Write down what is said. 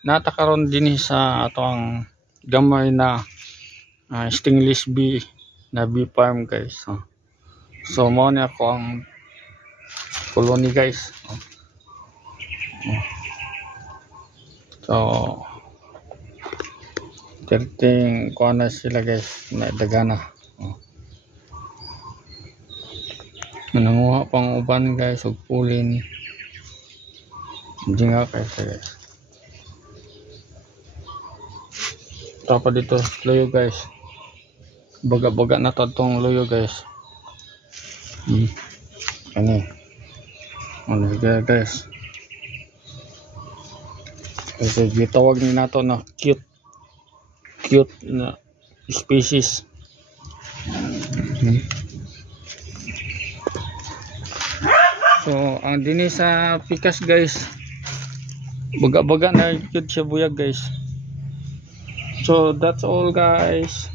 natakaron din sa atong gamay na stainless B na bee farm guys. So mo ni ako ang colony guys. So 13 kuha na sila guys, na dagana. Nanguha pang uban guys ug pulin. Hindi nga guys. Tapos dito loyo guys. Baga-baga na to tong loyo guys. Ano guys. Kasi gitawag ni nato na cute na species. So ang dini sa pikas guys, baga-baga na jud siya buyag guys. So that's all guys.